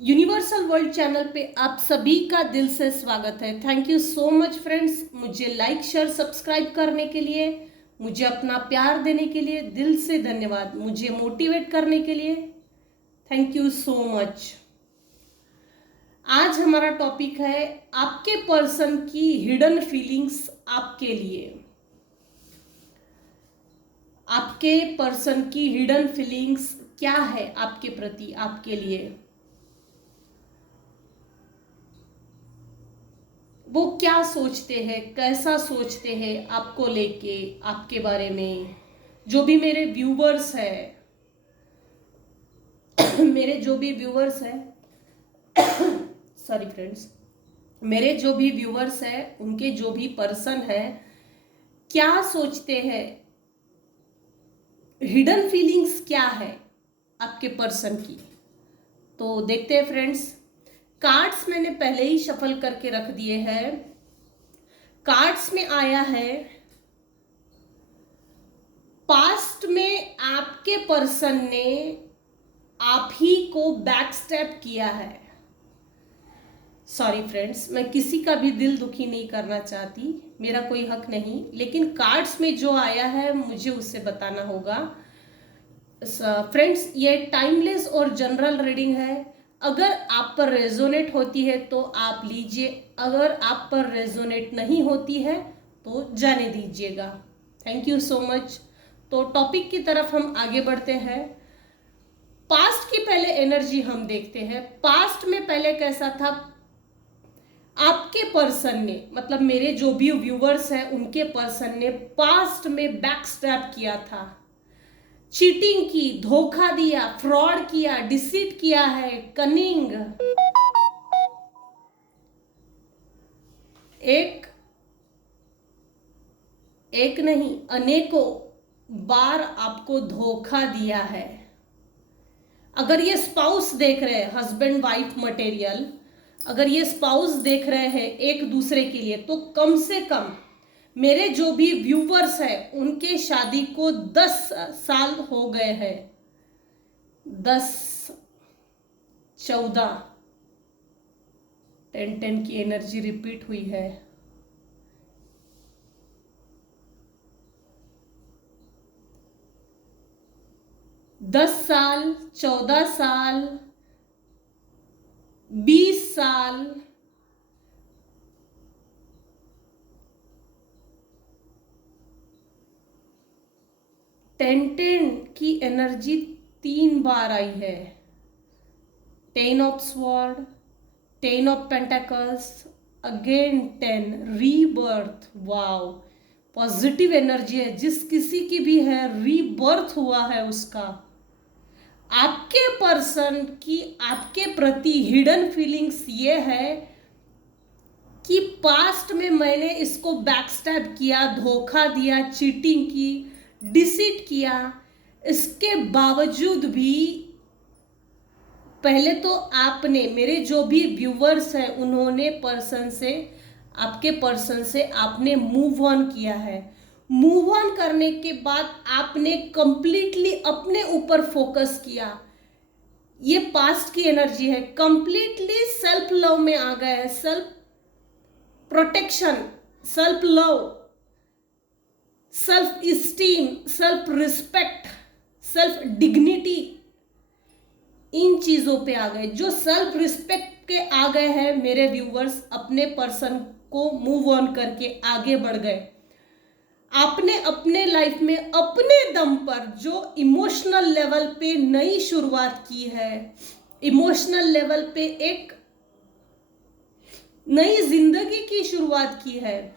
Universal world channel पे आप सभी का दिल से स्वागत है। Thank you so much friends, मुझे लाइक शेयर सब्सक्राइब करने के लिए, मुझे अपना प्यार देने के लिए दिल से धन्यवाद। मुझे मोटिवेट करने के लिए थैंक यू सो मच। आज हमारा टॉपिक है आपके पर्सन की हिडन फीलिंग्स आपके लिए। आपके पर्सन की हिडन फीलिंग्स क्या है आपके प्रति, आपके लिए। वो क्या सोचते हैं, कैसा सोचते हैं आपको लेके, आपके बारे में। जो भी मेरे व्यूवर्स है मेरे जो भी व्यूवर्स है सॉरी फ्रेंड्स, मेरे जो भी व्यूवर्स है, उनके जो भी पर्सन है, क्या सोचते हैं, हिडन फीलिंग्स क्या है आपके पर्सन की। तो देखते हैं फ्रेंड्स। कार्ड्स मैंने पहले ही शफल करके रख दिए हैं। कार्ड्स में आया है, पास्ट में आपके पर्सन ने आप ही को बैक स्टेप किया है। सॉरी फ्रेंड्स, मैं किसी का भी दिल दुखी नहीं करना चाहती, मेरा कोई हक नहीं, लेकिन कार्ड्स में जो आया है मुझे उससे बताना होगा। फ्रेंड्स, ये टाइमलेस और जनरल रीडिंग है। अगर आप पर रेजोनेट होती है तो आप लीजिए, अगर आप पर रेजोनेट नहीं होती है तो जाने दीजिएगा। Thank you so much. तो टॉपिक की तरफ हम आगे बढ़ते हैं। पास्ट की पहले एनर्जी हम देखते हैं। पास्ट में पहले कैसा था आपके पर्सन ने, मतलब मेरे जो भी व्यूवर्स हैं उनके पर्सन ने पास्ट में बैक स्टैप किया था, चीटिंग की, धोखा दिया, फ्रॉड किया, डिसीट किया है, कनिंग। एक नहीं, अनेकों बार आपको धोखा दिया है। अगर ये स्पाउस देख रहे हैं, हस्बैंड वाइफ मटेरियल, अगर ये स्पाउस देख रहे हैं एक दूसरे के लिए, तो कम से कम मेरे जो भी व्यूवर्स हैं उनके शादी को 10 साल हो गए हैं। 10, 14, 10 की एनर्जी रिपीट हुई है। 10 साल, 14 साल, 20 साल, 10 की एनर्जी 3 बार आई है। 10 of sword, 10 of pentacles, again 10, rebirth. Wow, positive energy है। जिस किसी की भी है, रीबर्थ हुआ है उसका। आपके पर्सन की आपके प्रति हिडन फीलिंग्स ये है कि पास्ट में मैंने इसको बैकस्टैब किया, धोखा दिया, चीटिंग की, डिसीट किया, इसके बावजूद भी पहले तो आपने, मेरे जो भी व्यूवर्स हैं उन्होंने पर्सन से, आपके पर्सन से आपने मूव ऑन किया है। मूव ऑन करने के बाद आपने कंप्लीटली अपने ऊपर फोकस किया। ये पास्ट की एनर्जी है। कंप्लीटली सेल्फ लव में आ गए हैं। Self protection, self love, self esteem, self respect, self dignity, इन चीजों पे आ गए। जो सेल्फ रिस्पेक्ट के आ गए हैं मेरे व्यूवर्स, अपने पर्सन को मूव ऑन करके आगे बढ़ गए। आपने अपने लाइफ में अपने दम पर जो इमोशनल लेवल पे नई शुरुआत की है, इमोशनल लेवल पे एक नई जिंदगी की शुरुआत की है,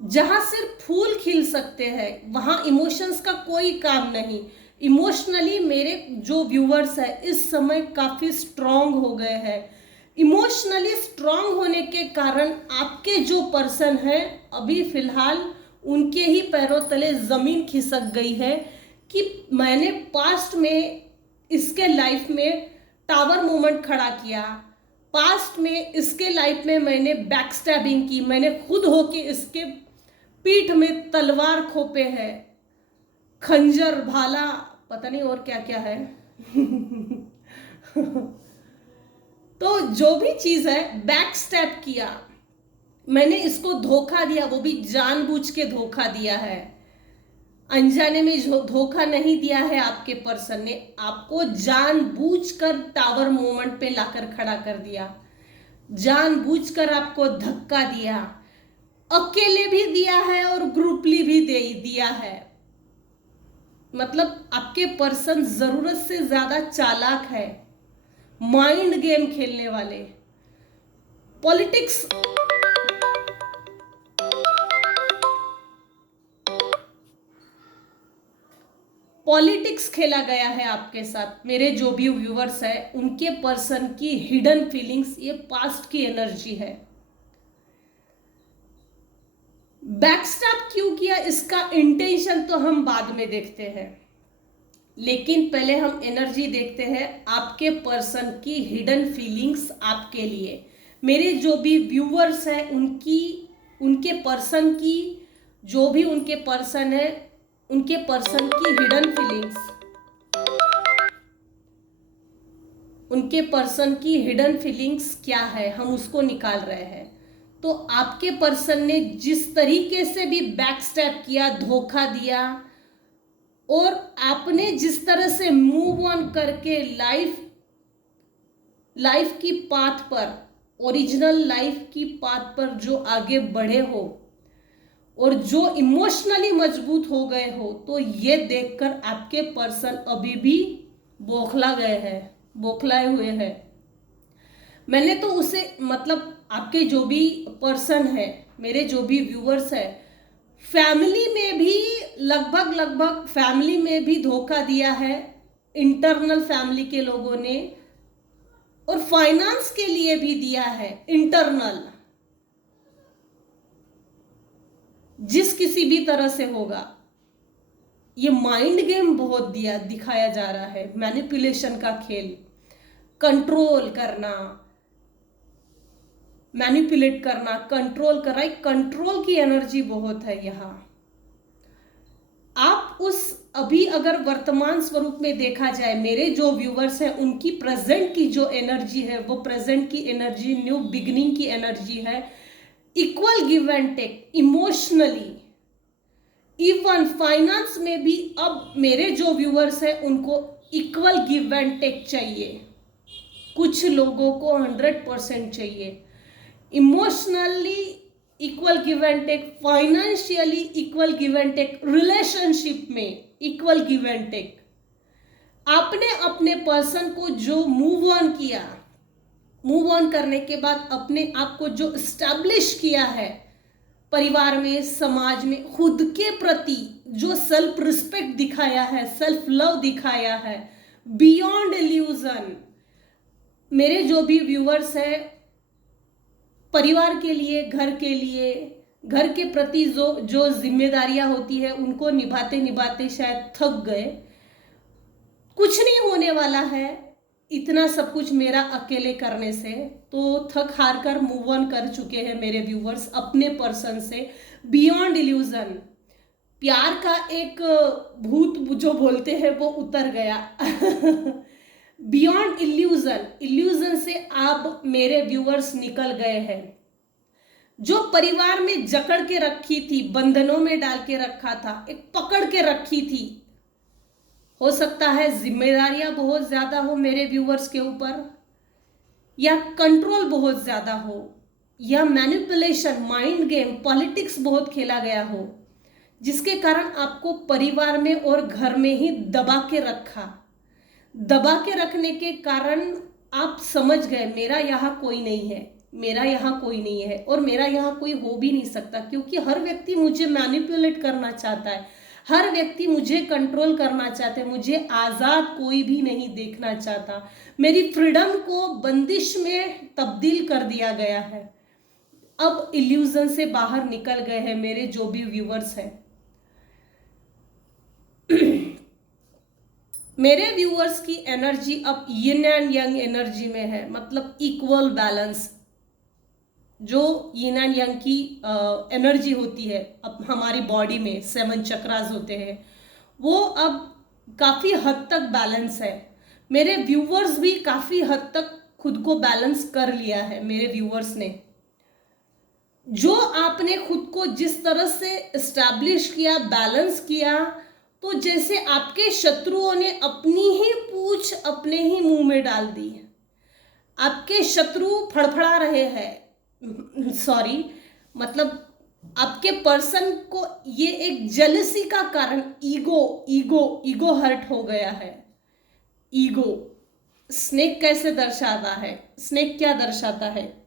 जहां सिर्फ फूल खिल सकते हैं वहां इमोशंस का कोई काम नहीं। इमोशनली मेरे जो व्यूवर्स है इस समय काफी स्ट्रांग हो गए हैं। इमोशनली स्ट्रांग होने के कारण आपके जो पर्सन है, अभी फिलहाल उनके ही पैरों तले जमीन खिसक गई है कि मैंने पास्ट में इसके लाइफ में टावर मोमेंट खड़ा किया, पास्ट में इसके लाइफ में मैंने बैकस्टैबिंग की, मैंने खुद होके इसके पीठ में तलवार खोपे है, खंजर, भाला, पता नहीं और क्या क्या है तो जो भी चीज है, बैक स्टेप किया, मैंने इसको धोखा दिया, वो भी जानबूझ के धोखा दिया है। अनजाने में धोखा नहीं दिया है, आपके पर्सन ने आपको जानबूझकर टावर मोमेंट पे लाकर खड़ा कर दिया, जानबूझकर आपको धक्का दिया, अकेले भी दिया है और ग्रुपली भी दिया है। मतलब आपके पर्सन जरूरत से ज्यादा चालाक है, माइंड गेम खेलने वाले। पॉलिटिक्स पॉलिटिक्स खेला गया है आपके साथ। मेरे जो भी व्यूअर्स है, उनके पर्सन की हिडन फीलिंग्स, ये पास्ट की एनर्जी है। बैकस्टैप क्यों किया, इसका इंटेंशन तो हम बाद में देखते हैं, लेकिन पहले हम एनर्जी देखते हैं आपके पर्सन की हिडन फीलिंग्स आपके लिए। मेरे जो भी व्यूअर्स हैं, उनके पर्सन की, जो भी उनके पर्सन है, उनके पर्सन की हिडन फीलिंग्स, उनके पर्सन की हिडन फीलिंग्स क्या है, हम उसको निकाल रहे हैं। तो आपके पर्सन ने जिस तरीके से भी बैक स्टेप किया, धोखा दिया, और आपने जिस तरह से मूव ऑन करके लाइफ की पाथ पर, ओरिजिनल लाइफ की पाथ पर जो आगे बढ़े हो और जो इमोशनली मजबूत हो गए हो, तो ये देखकर आपके पर्सन अभी भी बौखलाए हुए हैं। मैंने तो उसे, मतलब आपके जो भी पर्सन है, मेरे जो भी व्यूअर्स है, फैमिली में भी लगभग फैमिली में भी धोखा दिया है, इंटरनल फैमिली के लोगों ने, और फाइनेंस के लिए भी दिया है इंटरनल, जिस किसी भी तरह से होगा। ये माइंड गेम बहुत दिखाया जा रहा है, मैनिपुलेशन का खेल, कंट्रोल करना, मैनिपुलेट करना, कंट्रोल करना। कंट्रोल की एनर्जी बहुत है यहाँ। आप उस अभी अगर वर्तमान स्वरूप में देखा जाए, मेरे जो व्यूवर्स हैं, उनकी प्रेजेंट की जो एनर्जी है, वो प्रेजेंट की एनर्जी न्यू बिगिनिंग की एनर्जी है, equal give and take, emotionally, even finance में भी। अब मेरे जो व्यूवर्स हैं, उनको इक्वल गिव एंड टेक चाहिए, कुछ लोगों को 100% चाहिए। Emotionally equal give and take, financially equal give and take, relationship में इक्वल गिव एंड टेक। आपने अपने पर्सन को जो मूव ऑन किया, मूव ऑन करने के बाद अपने आप को जो एस्टैब्लिश किया है परिवार में, समाज में, खुद के प्रति जो सेल्फ रिस्पेक्ट दिखाया है, सेल्फ लव दिखाया है, बियॉन्ड इल्यूजन। मेरे जो भी व्यूअर्स हैं, परिवार के लिए, घर के प्रति जो जिम्मेदारियां होती है, उनको निभाते निभाते शायद थक गए। कुछ नहीं होने वाला है इतना सब कुछ मेरा अकेले करने से, तो थक हार कर मूव ऑन कर चुके हैं मेरे व्यूवर्स अपने पर्सन से, बियॉन्ड इल्यूजन। प्यार का एक भूत जो बोलते हैं वो उतर गया। बियॉन्ड इल्यूजन से आप मेरे व्यूअर्स निकल गए हैं। जो परिवार में जकड़ के रखी थी, बंधनों में डाल के रखा था, एक पकड़ के रखी थी, हो सकता है जिम्मेदारियां बहुत ज्यादा हो मेरे व्यूअर्स के ऊपर, या कंट्रोल बहुत ज्यादा हो, या मैनिपुलेशन, माइंड गेम, पॉलिटिक्स बहुत खेला गया हो, जिसके कारण आपको परिवार में और घर में ही दबा के रखा। दबा के रखने के कारण आप समझ गए मेरा यहाँ कोई नहीं है, मेरा यहाँ कोई नहीं है, और मेरा यहाँ कोई हो भी नहीं सकता, क्योंकि हर व्यक्ति मुझे मैनिपुलेट करना चाहता है, हर व्यक्ति मुझे कंट्रोल करना चाहता है, मुझे आज़ाद कोई भी नहीं देखना चाहता, मेरी फ्रीडम को बंदिश में तब्दील कर दिया गया है। अब इल्यूजन से बाहर निकल गए हैं मेरे जो भी व्यूअर्स हैं। मेरे व्यूअर्स की एनर्जी अब यिन एंड यंग एनर्जी में है, मतलब इक्वल बैलेंस। जो यिन एंड यंग की एनर्जी होती है अब हमारी बॉडी में, 7 चक्रास होते हैं, वो अब काफ़ी हद तक बैलेंस है। मेरे व्यूअर्स भी काफ़ी हद तक खुद को बैलेंस कर लिया है मेरे व्यूअर्स ने। जो आपने खुद को जिस तरह से एस्टैब्लिश किया, बैलेंस किया, तो जैसे आपके शत्रुओं ने अपनी ही पूंछ अपने ही मुंह में डाल दी। आपके शत्रु फड़फड़ा रहे हैं, सॉरी, मतलब आपके पर्सन को ये एक जेलसी का कारण, ईगो हर्ट हो गया है। ईगो स्नेक कैसे दर्शाता है? स्नेक क्या दर्शाता है?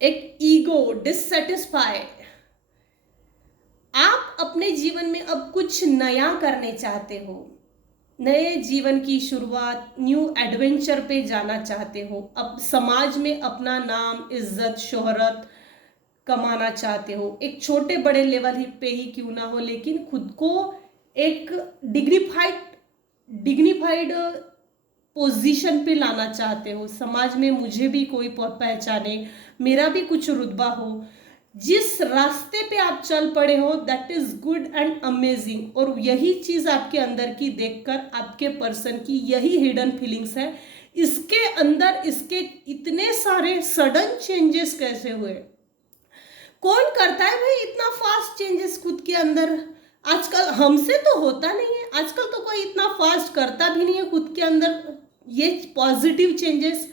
एक ईगो, डिससेटिस्फाई। आप अपने जीवन में अब कुछ नया करने चाहते हो, नए जीवन की शुरुआत, न्यू एडवेंचर पे जाना चाहते हो। अब समाज में अपना नाम, इज्जत, शोहरत कमाना चाहते हो। एक छोटे बड़े लेवल पे ही क्यों ना हो, लेकिन खुद को एक डिग्निफाइड पोजीशन पे लाना चाहते हो। समाज में मुझे भी कोई पहचाने, मेरा भी कुछ रुतबा हो। जिस रास्ते पे आप चल पड़े हो, that is good and amazing. और यही चीज आपके अंदर की देखकर आपके पर्सन की यही हिडन फीलिंग्स है। इसके अंदर इसके इतने सारे सडन चेंजेस कैसे हुए? कौन करता है भाई इतना फास्ट चेंजेस खुद के अंदर? आजकल हमसे तो होता नहीं है, आजकल तो कोई इतना फास्ट करता भी नहीं है खुद के अंदर ये पॉजिटिव चेंजेस।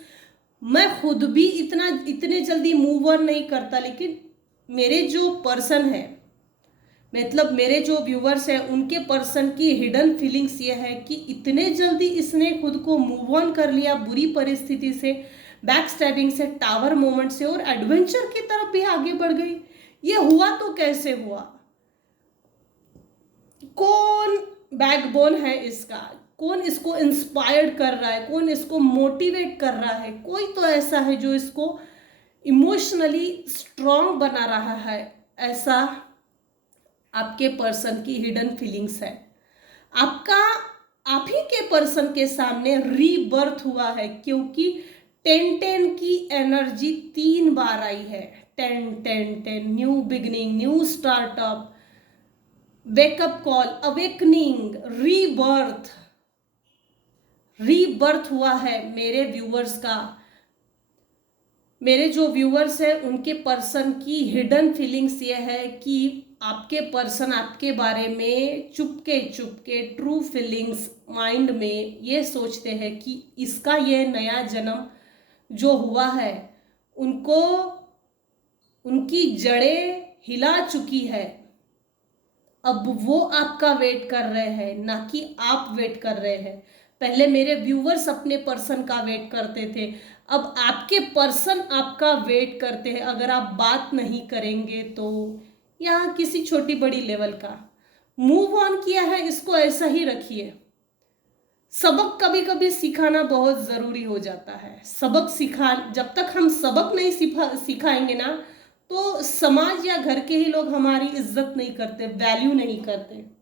मैं खुद भी इतने जल्दी मूव ऑन नहीं करता, लेकिन मेरे जो पर्सन है, मतलब मेरे जो व्यूवर्स हैं, उनके पर्सन की हिडन फीलिंग्स ये है कि इतने जल्दी इसने खुद को मूव ऑन कर लिया बुरी परिस्थिति से, बैक स्टैबिंग से, टावर मोमेंट से, और एडवेंचर की तरफ भी आगे बढ़ गई। ये हुआ तो कैसे हुआ? कौन बैकबोन है इसका? कौन इसको इंस्पायर्ड कर रहा है? कौन इसको मोटिवेट कर रहा है? कोई तो ऐसा है जो इसको इमोशनली स्ट्रॉन्ग बना रहा है। ऐसा आपके पर्सन की हिडन फीलिंग्स है। आप ही के पर्सन के सामने रीबर्थ हुआ है, क्योंकि 10-10 की एनर्जी 3 बार आई है। 10-10-10, new beginning, new startup, wake up call, awakening, rebirth हुआ है मेरे व्यूअर्स का। मेरे जो व्यूअर्स हैं उनके पर्सन की हिडन फीलिंग्स ये है कि आपके पर्सन आपके बारे में चुपके ट्रू फीलिंग्स माइंड में ये सोचते हैं कि इसका ये नया जन्म जो हुआ है, उनको उनकी जड़ें हिला चुकी है। अब वो आपका वेट कर रहे हैं, ना कि आप वेट कर रहे हैं। पहले मेरे व्यूवर्स अपने पर्सन का वेट करते थे, अब आपके पर्सन आपका वेट करते हैं। अगर आप बात नहीं करेंगे तो, या किसी छोटी बड़ी लेवल का मूव ऑन किया है, इसको ऐसा ही रखिए। सबक कभी कभी सिखाना बहुत ज़रूरी हो जाता है। जब तक हम सबक नहीं सिखाएंगे ना, तो समाज या घर के ही लोग हमारी इज्जत नहीं करते, वैल्यू नहीं करते।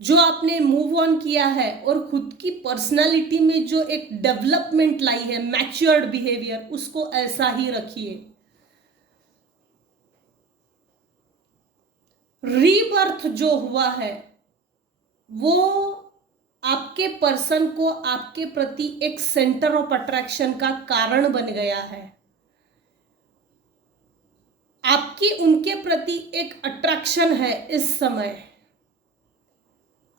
जो आपने मूव ऑन किया है और खुद की पर्सनालिटी में जो एक डेवलपमेंट लाई है, मैच्योर्ड बिहेवियर, उसको ऐसा ही रखिए। रीबर्थ जो हुआ है वो आपके पर्सन को आपके प्रति एक सेंटर ऑफ अट्रैक्शन का कारण बन गया है। आपकी उनके प्रति एक अट्रैक्शन है इस समय।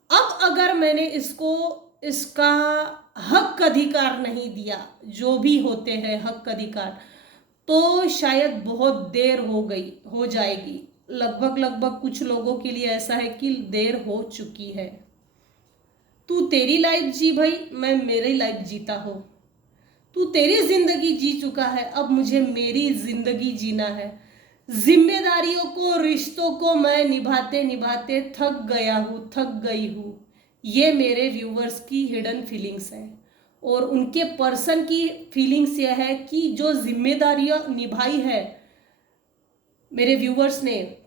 अब अगर मैंने इसका हक अधिकार नहीं दिया, जो भी होते हैं हक अधिकार, तो शायद बहुत देर हो जाएगी। लगभग कुछ लोगों के लिए ऐसा है कि देर हो चुकी है। तू तेरी लाइफ जी भाई, मैं मेरी लाइफ जीता हूँ। तू तेरी जिंदगी जी चुका है, अब मुझे मेरी जिंदगी जीना है। जिम्मेदारियों को, रिश्तों को मैं निभाते निभाते थक गई हूँ। ये मेरे व्यूवर्स की हिडन फीलिंग्स है। और उनके पर्सन की फीलिंग्स यह है कि जो जिम्मेदारियां निभाई है मेरे व्यूवर्स ने,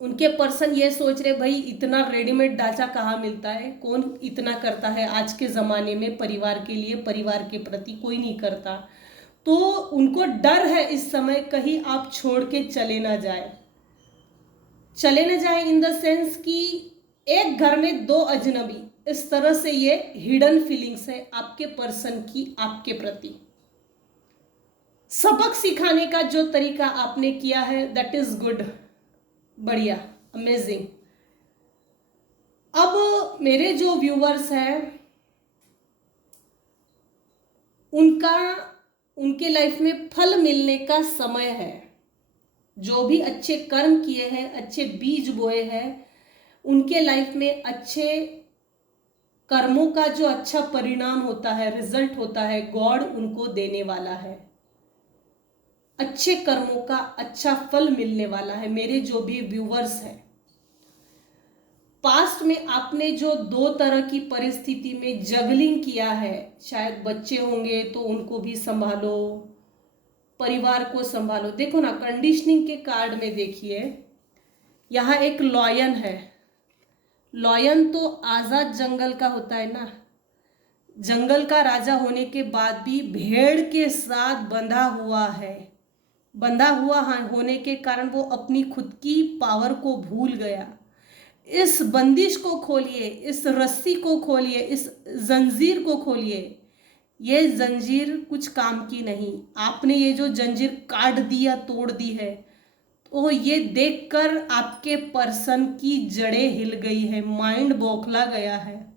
उनके पर्सन ये सोच रहे भाई इतना रेडीमेड ढांचा कहाँ मिलता है, कौन इतना करता है आज के ज़माने में परिवार के लिए, परिवार के प्रति कोई नहीं करता। तो उनको डर है इस समय कहीं आप छोड़ के चले ना जाए इन द सेंस कि एक घर में 2 अजनबी इस तरह से ये हिडन फीलिंग्स है आपके पर्सन की आपके प्रति। सबक सिखाने का जो तरीका आपने किया है दैट इज गुड, बढ़िया, अमेजिंग। अब मेरे जो व्यूअर्स हैं उनके लाइफ में फल मिलने का समय है। जो भी अच्छे कर्म किए हैं, अच्छे बीज बोए हैं, उनके लाइफ में अच्छे कर्मों का जो अच्छा परिणाम होता है, रिजल्ट होता है, गॉड उनको देने वाला है। अच्छे कर्मों का अच्छा फल मिलने वाला है। मेरे जो भी व्यूअर्स हैं, पास्ट में आपने जो 2 तरह की परिस्थिति में जगलिंग किया है, शायद बच्चे होंगे तो उनको भी संभालो, परिवार को संभालो। देखो ना, कंडीशनिंग के कार्ड में देखिए, यहाँ एक लॉयन है। लॉयन तो आजाद जंगल का होता है ना, जंगल का राजा होने के बाद भी भेड़ के साथ बंधा हुआ है। बंधा हुआ होने के कारण वो अपनी खुद की पावर को भूल गया। इस बंदिश को खोलिए, इस रस्सी को खोलिए, इस जंजीर को खोलिए। ये जंजीर कुछ काम की नहीं। आपने ये जो जंजीर काट दिया, तोड़ दी है, तो ये देखकर आपके पर्सन की जड़ें हिल गई है, माइंड बौखला गया है।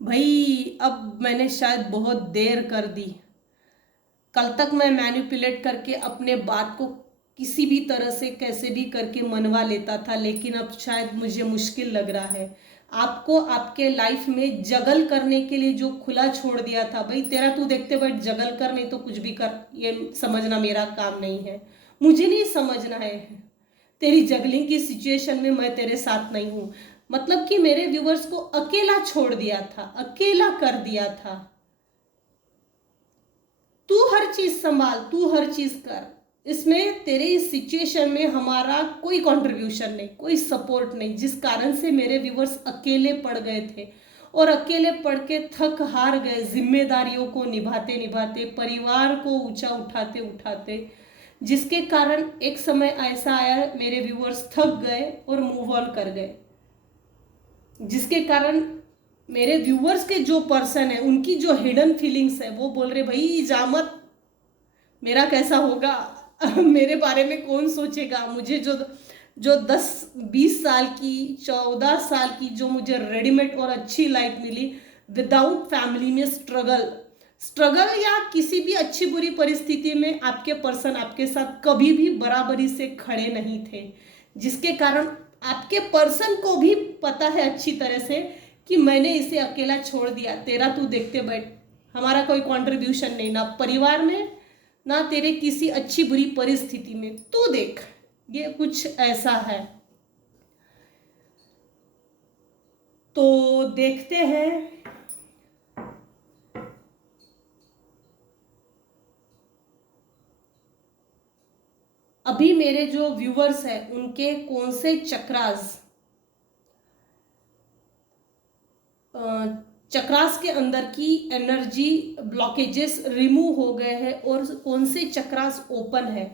भाई अब मैंने शायद बहुत देर कर दी। कल तक मैं मैनिपुलेट करके अपने बात को किसी भी तरह से कैसे भी करके मनवा लेता था, लेकिन अब शायद मुझे मुश्किल लग रहा है। आपको आपके लाइफ में जगल करने के लिए जो खुला छोड़ दिया था, भाई तेरा तू देखते बैठ, जगल कर, नहीं तो कुछ भी कर, ये समझना मेरा काम नहीं है, मुझे नहीं समझना है। तेरी जगलिंग की सिचुएशन में मैं तेरे साथ नहीं हूँ। मतलब कि मेरे व्यूवर्स को अकेला छोड़ दिया था, अकेला कर दिया था। तू हर चीज संभाल, तू हर चीज कर, इसमें तेरे इस सिचुएशन में हमारा कोई कंट्रीब्यूशन नहीं, कोई सपोर्ट नहीं, जिस कारण से मेरे व्यूवर्स अकेले पड़ गए थे और अकेले पड़ के थक हार गए, जिम्मेदारियों को निभाते निभाते, परिवार को ऊंचा उठाते उठाते, जिसके कारण एक समय ऐसा आया मेरे व्यूवर्स थक गए और मूव ऑन कर गए। जिसके कारण मेरे व्यूवर्स के जो पर्सन है, उनकी जो हिडन फीलिंग्स है, वो बोल रहे भाई जा मत, मेरा कैसा होगा, मेरे बारे में कौन सोचेगा। मुझे जो 10-20 साल की, 14 साल की जो मुझे रेडीमेड और अच्छी लाइफ मिली विदाउट फैमिली में स्ट्रगल या किसी भी अच्छी बुरी परिस्थिति में आपके पर्सन आपके साथ कभी भी बराबरी से खड़े नहीं थे, जिसके कारण आपके पर्सन को भी पता है अच्छी तरह से कि मैंने इसे अकेला छोड़ दिया, तेरा तू देखते बैठ, हमारा कोई कंट्रीब्यूशन नहीं, ना परिवार में ना तेरे किसी अच्छी बुरी परिस्थिति में, तू देख। ये कुछ ऐसा है। तो देखते हैं अभी मेरे जो व्यूवर्स हैं उनके कौन से चक्रास के अंदर की एनर्जी ब्लॉकेजेस रिमूव हो गए हैं और कौन से चक्रास ओपन है।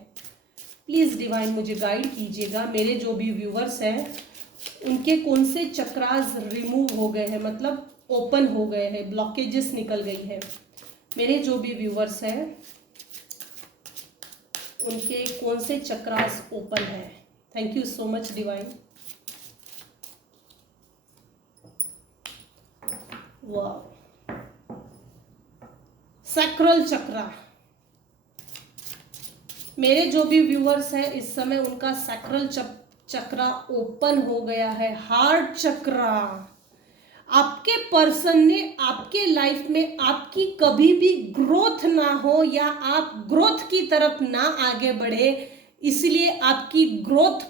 प्लीज़ डिवाइन मुझे गाइड कीजिएगा। मेरे जो भी व्यूवर्स हैं उनके कौन से चक्रास रिमूव हो गए हैं, मतलब ओपन हो गए हैं, ब्लॉकेजेस निकल गई है। मेरे जो भी व्यूवर्स हैं उनके कौन से चक्रास ओपन है। Thank you so much divine. वाह, सैक्रल चक्रा। मेरे जो भी व्यूअर्स हैं इस समय उनका सैक्रल चक्रा ओपन हो गया है। हार्ट चक्रा। आपके पर्सन ने आपके लाइफ में आपकी कभी भी ग्रोथ ना हो या आप ग्रोथ की तरफ ना आगे बढ़े, इसलिए आपकी ग्रोथ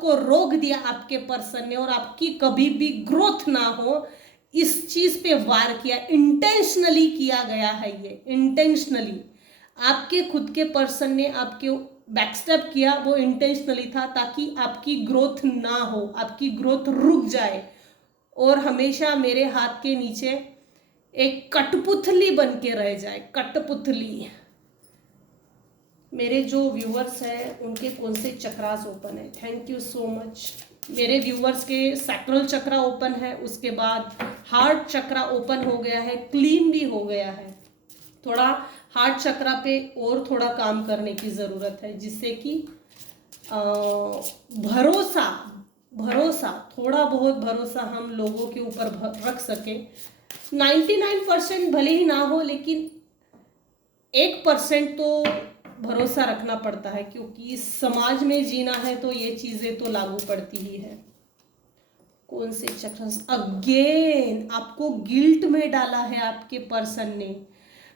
को रोक दिया आपके पर्सन ने, और आपकी कभी भी ग्रोथ ना हो इस चीज पे वार किया। इंटेंशनली किया गया है, ये इंटेंशनली आपके खुद के पर्सन ने आपके बैकस्टेप किया, वो इंटेंशनली था ताकि आपकी ग्रोथ ना हो, आपकी ग्रोथ रुक जाए और हमेशा मेरे हाथ के नीचे एक कठपुतली बन के रह जाए, कठपुतली। मेरे जो व्यूअर्स हैं उनके कौन से चक्रास ओपन है। Thank you so much. मेरे व्यूवर्स के सैक्रल चक्रा ओपन है, उसके बाद हार्ट चक्रा ओपन हो गया है, क्लीन भी हो गया है। थोड़ा हार्ट चक्रा पे और थोड़ा काम करने की ज़रूरत है, जिससे कि भरोसा भरोसा थोड़ा बहुत भरोसा हम लोगों के ऊपर रख सके। 99% भले ही ना हो, लेकिन 1% तो भरोसा रखना पड़ता है, क्योंकि समाज में जीना है तो ये चीज़ें तो लागू पड़ती ही है। कौन से चक्र अगेन आपको गिल्ट में डाला है आपके पर्सन ने।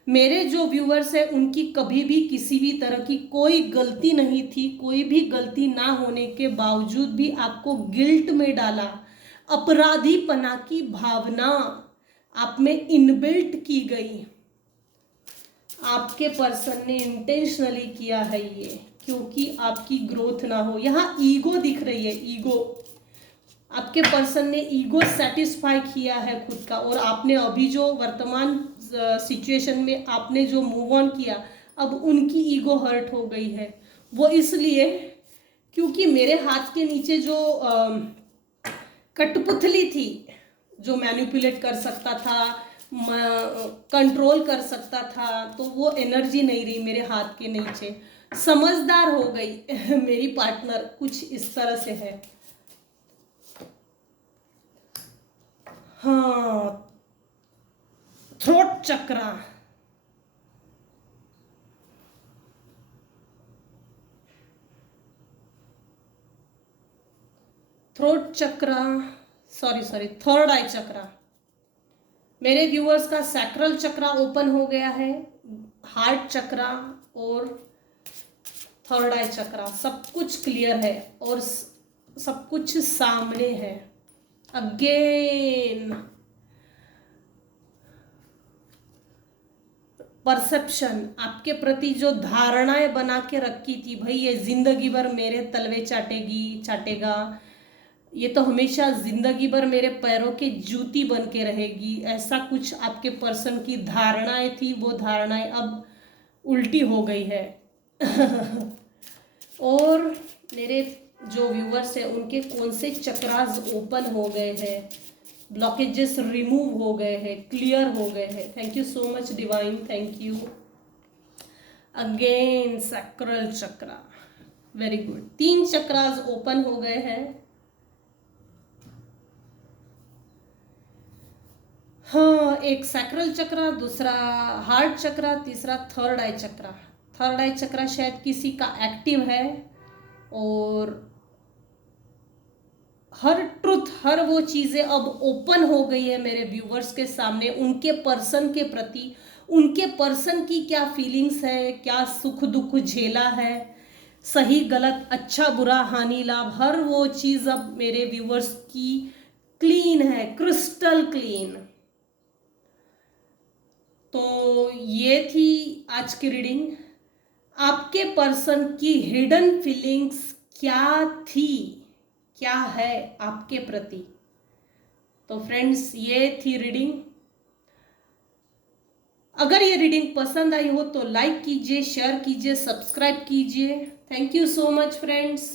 मेरे जो व्यूवर्स हैं उनकी कभी भी किसी भी तरह की कोई गलती नहीं थी, कोई भी गलती ना होने के बावजूद भी आपको गिल्ट में डाला। अपराधीपना की भावना आप में इनबिल्ट की गई। आपके पर्सन ने इंटेंशनली किया है ये, क्योंकि आपकी ग्रोथ ना हो। यहाँ ईगो दिख रही है, ईगो। आपके पर्सन ने ईगो सेटिस्फाई किया है खुद का, और आपने अभी जो वर्तमान सिचुएशन में आपने जो मूव ऑन किया, अब उनकी ईगो हर्ट हो गई है। वो इसलिए क्योंकि मेरे हाथ के नीचे जो कठपुतली थी, जो मैनिपुलेट कर सकता था, कंट्रोल कर सकता था, तो वो एनर्जी नहीं रही मेरे हाथ के नीचे। समझदार हो गई मेरी पार्टनर, कुछ इस तरह से है। हाँ, थ्रोट चक्रा, थ्रोट चक्रा, सॉरी थर्ड आई चक्रा। मेरे व्यूअर्स का सैक्रल चक्रा ओपन हो गया है, हार्ट चक्रा और थर्ड आई चक्रा, सब कुछ क्लियर है और सब कुछ सामने है। अगेन परसेप्शन, आपके प्रति जो धारणाएं बना के रखी थी, भाई ये जिंदगी भर मेरे तलवे चाटेगा, ये तो हमेशा जिंदगी भर मेरे पैरों की जूती बन के रहेगी, ऐसा कुछ आपके पर्सन की धारणाएं थी। वो धारणाएं अब उल्टी हो गई है और मेरे जो व्यूवर्स हैं उनके कौन से चक्रास ओपन हो गए हैं, ब्लॉकेजेस रिमूव हो गए हैं, क्लियर हो गए हैं। Thank you so much divine, thank you. Again sacral chakra, very good. 3 chakras open हो गए हैं। हाँ, एक सैक्रल चक्रा, दूसरा हार्ट चक्रा, तीसरा थर्ड आई चक्रा। थर्ड आई चक्रा शायद किसी का एक्टिव है, और हर ट्रुथ, हर वो चीज़ें अब ओपन हो गई है मेरे व्यूवर्स के सामने, उनके पर्सन के प्रति। उनके पर्सन की क्या फीलिंग्स है, क्या सुख दुख झेला है, सही गलत, अच्छा बुरा, हानि लाभ, हर वो चीज़ अब मेरे व्यूवर्स की क्लीन है, क्रिस्टल क्लीन। तो ये थी आज की रीडिंग। आपके पर्सन की हिडन फीलिंग्स क्या थी, क्या है आपके प्रति। तो फ्रेंड्स, ये थी रीडिंग। अगर ये रीडिंग पसंद आई हो तो लाइक कीजिए, शेयर कीजिए, सब्सक्राइब कीजिए। Thank you so much friends.